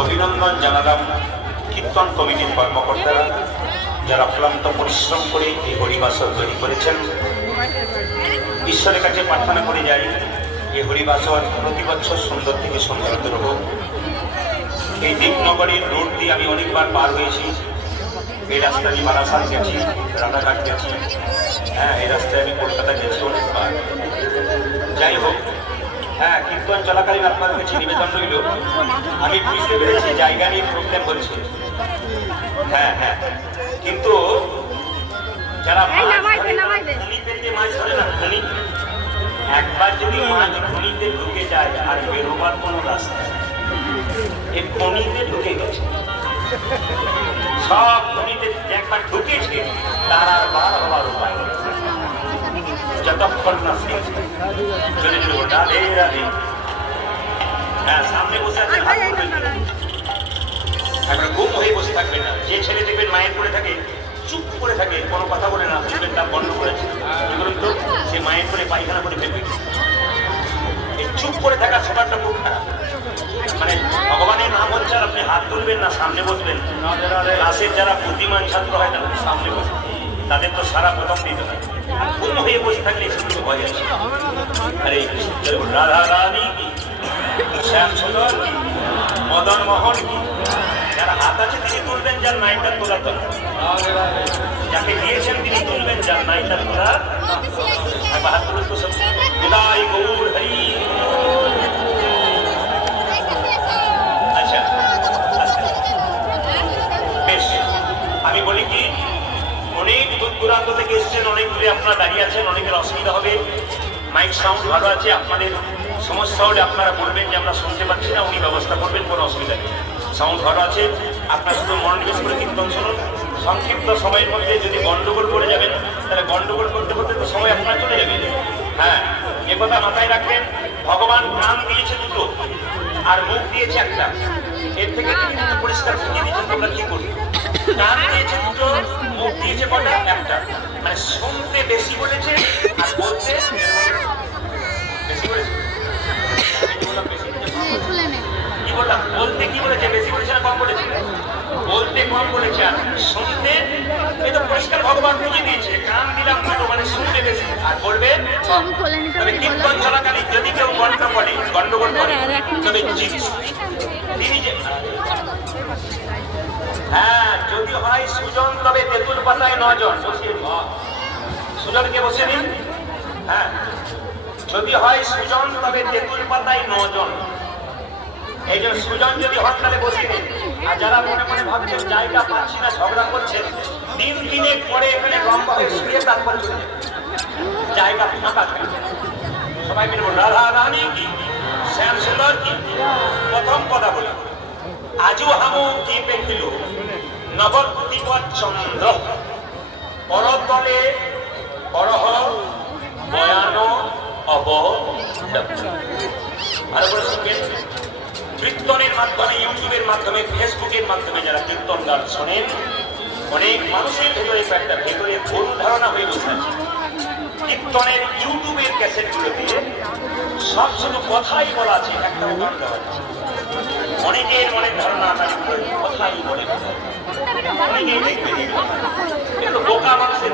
অভিনন্দন জানালাম কীর্তন কমিটির কর্মকর্তারা, যারা অক্লান্ত পরিশ্রম করে এই হরিবাসর তৈরি করেছেন। ঈশ্বরের কাছে প্রার্থনা করে যাই এই হরিবাসর প্রতি বছর সুন্দর থেকে সুন্দরতর হোক। এই দীপনগরের রোড দিয়ে আমি অনেকবার পার হয়েছি। এই রাস্তায় আমি বারাসাত গেছি, রানাঘাট গেছি, হ্যাঁ এই রাস্তায় আমি কলকাতা গেছি অনেকবার। যাই হোক, হ্যাঁ কীর্তন চলাকালীন আপনাদের কাছে নিবেদন রইল, আমি বুঝতে পেরেছি জায়গা নিয়ে প্রবলেম হচ্ছে। হ্যাঁ হ্যাঁ, কিন্তু যারা খনি পেতে মাছ ধরে না, খনি একবার যদি মাছ খনিতে ঢুকে যায় আর বেরোবার কোনো রাস্তা, এই খনিতে ঢুকে গেছে, সব খনিতে একবার ঢুকেছে তার আর বার হবার উপায় নেই। যতক্ষণ না চলে চলে রাধে রাধে। হ্যাঁ সামনে বসে আছে, একবার গুম হয়ে বসে থাকবেন না। যে ছেলে দেখবেন মায়ের পড়ে থাকে, চুপ করে থাকে, কোনো কথা বলে না, দেখবেন তার বন্ধ করেছে, বলুন তো সে মায়ের পরে পায়খানা করে ফেলবে। এই চুপ করে থাকার স্বভাবটা খুব খারাপ। মানে ভগবানের নাম হচ্ছে আর আপনি হাত তুলবেন না, সামনে বসবেন। ক্লাসের যারা বুদ্ধিমান ছাত্র হয় তাদের সামনে বসবেন, তাদের তো সারা প্রথম দিতে হয়। আর গুম হয়ে বসে থাকলে সেগুলো ভয় আছে। আরে রাধা রানী কি, শ্যাম সুন্দর কি, মদন মোহন কি, যার হাত আছে তিনি তুলবেন, যার নাইটা তোলা তো যাকে দিয়েছেন তিনি তুলবেন, যার নাইটা তোলা হাত তুলুন তো সব। বিদায় গৌর হরি। আচ্ছা আচ্ছা বেশ, আমি বলি কি, অনেক দূর দূরান্ত থেকে এসছেন, অনেক দূরে আপনারা দাঁড়িয়ে আছেন, অনেকের অসুবিধা হবে। মাইক সাউন্ড ভালো আছে, আপনাদের সমস্যা হলে আপনারা বলবেন যে আমরা শুনতে পাচ্ছি না, উনি ব্যবস্থা করবেন, কোনো অসুবিধা নেই। সাউন্ড ভালো আছে, আপনারা শুধু মনোনিবেশ করে কীর্তন শুনুন। সংক্ষিপ্ত সময়ের মধ্যে যদি গন্ডগোল করে যাবেন তাহলে গন্ডগোল করতে করতে তো সময় আপনার চলে যাবে। হ্যাঁ এ কথা মাথায় রাখবেন, ভগবান কান দিয়েছে দুটো আর মুখ দিয়েছে একটা, এর থেকে পরিষ্কার বুঝিয়ে দিচ্ছেন তোমরা কি করবে। কান দিয়েছে দুটো, মুখ দিয়েছে কটা, একটা। মানে শুনতে বেশি বলেছে আর বলতে বেশি বলেছে। কি বললাম, বলতে কি বলেছে, বেশি বলেছে না কম বলেছে? বলতে কম বলেছে আর শুনতে এই তো পরিষ্কার ভগবান বুঝিয়ে দিয়েছে। কান দিলাম দুটো, মানে শুনতে বেশি আর বলবে। তবে কীর্তন চলাকালীন যদি কেউ গন্ডগোল করে তবে তিনি যে হ্যাঁ যদি হয় সুজন তবে তেঁতুল পাতায় 9 জন বসিয়ে দিন, সুজনকে বসে দিন। হ্যাঁ যদি হয় সুজন তবে তেঁতুল পাতায় 9 জন। এই যে সুজন যদি হন তাহলে বসিয়ে দিন। আর যারা মনে মনে ভাবছেন জায়গা পাচ্ছি না, ঝগড়া করছেন, 3 দিনের পরে এখানে লম্বা হয়ে শুয়ে তারপর চলে যাবে, জায়গা ফাঁকা থাকবে। সবাই মিলে রাধা রানী কি, শ্যাম সুন্দর কি। প্রথম কথা বলি, আজও হামু কি পেখিল নবদ্বীপত চন্দ্র পরতলে অরহ বয়ান অব। আর বলে শুনবেন, কীর্তনের মাধ্যমে, ইউটিউবের মাধ্যমে, ফেসবুকের মাধ্যমে যারা কীর্তন গান শোনেন, অনেক মানুষের ভেতরে একটা ভেতরে ভুল ধারণা হয়ে বসে আছে। কীর্তনের ইউটিউবের ক্যাসেটগুলোতে সব শুধু কথাই বলা আছে, একটা গান দেওয়া আছে। অনেকের মনে ধারণা কথাই বলে, অনেকেই দেখবে বোকা মানুষের